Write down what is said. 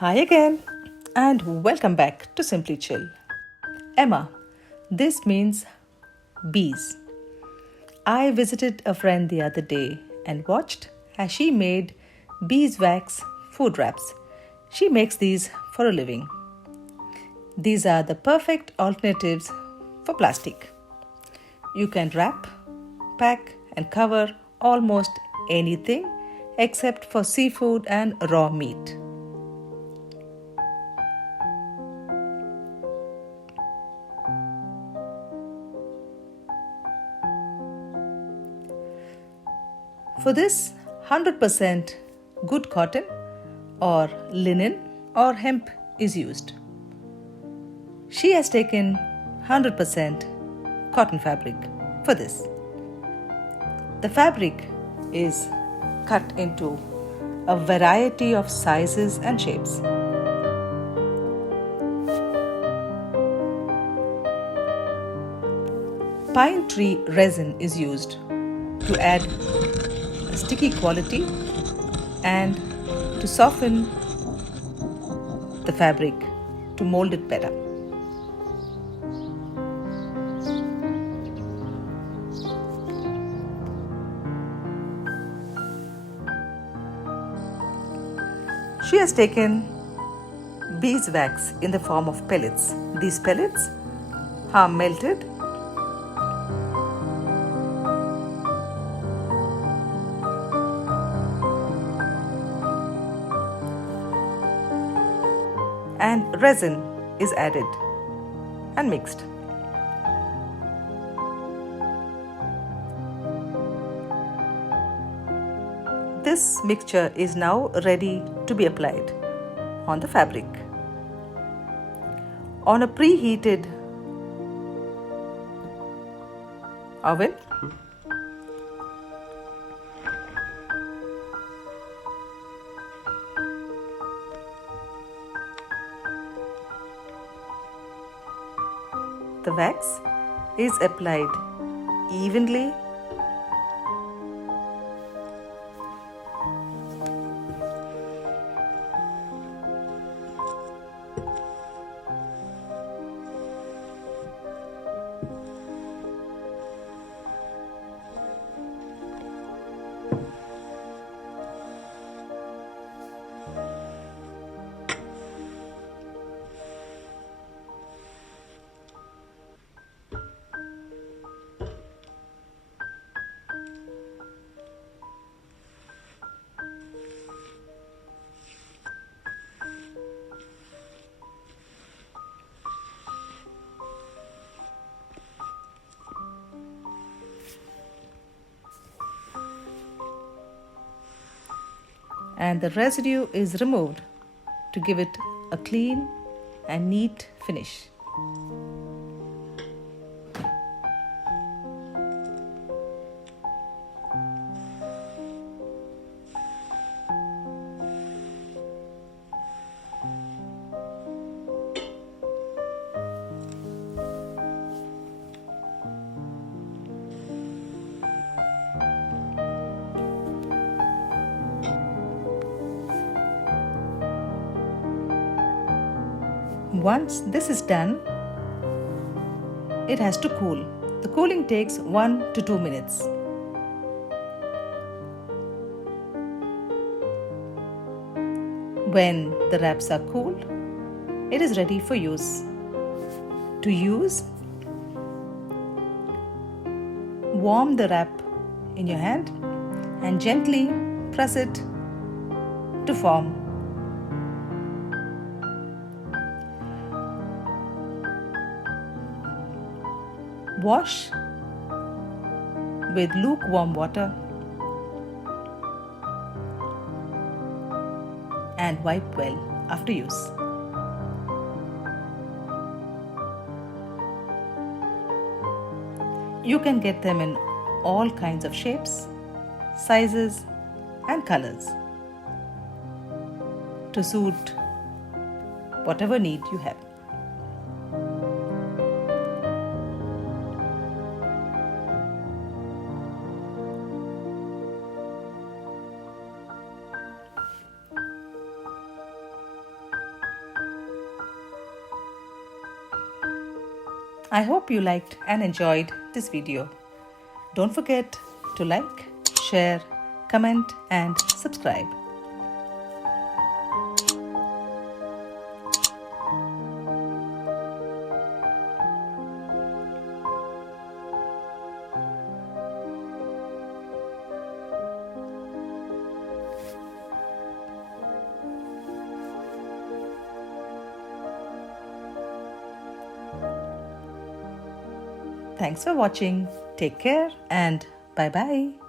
Hi again, and welcome back to Simply Chill. Emma, this means bees. I visited a friend the other day and watched as she made beeswax food wraps. She makes these for a living. These are the perfect alternatives for plastic. You can wrap, pack, and cover almost anything except for seafood and raw meat. For this, 100% good cotton or linen or hemp is used. She has taken 100% cotton fabric for this. The fabric is cut into a variety of sizes and shapes. Pine tree resin is used to add a sticky quality and to soften the fabric to mold it better. She has taken beeswax in the form of pellets. These pellets are melted and resin is added and mixed. This mixture is now ready to be applied on the fabric. On a preheated oven, the wax is applied evenly and the residue is removed to give it a clean and neat finish. Once this is done, it has to cool. The cooling takes 1 to 2 minutes. When the wraps are cooled, it is ready for use. To use, warm the wrap in your hand and gently press it to form. Wash with lukewarm water and wipe well after use. You can get them in all kinds of shapes, sizes, and colors to suit whatever need you have. I hope you liked and enjoyed this video. Don't forget to like, share, comment and subscribe. Thanks for watching. Take care and bye-bye.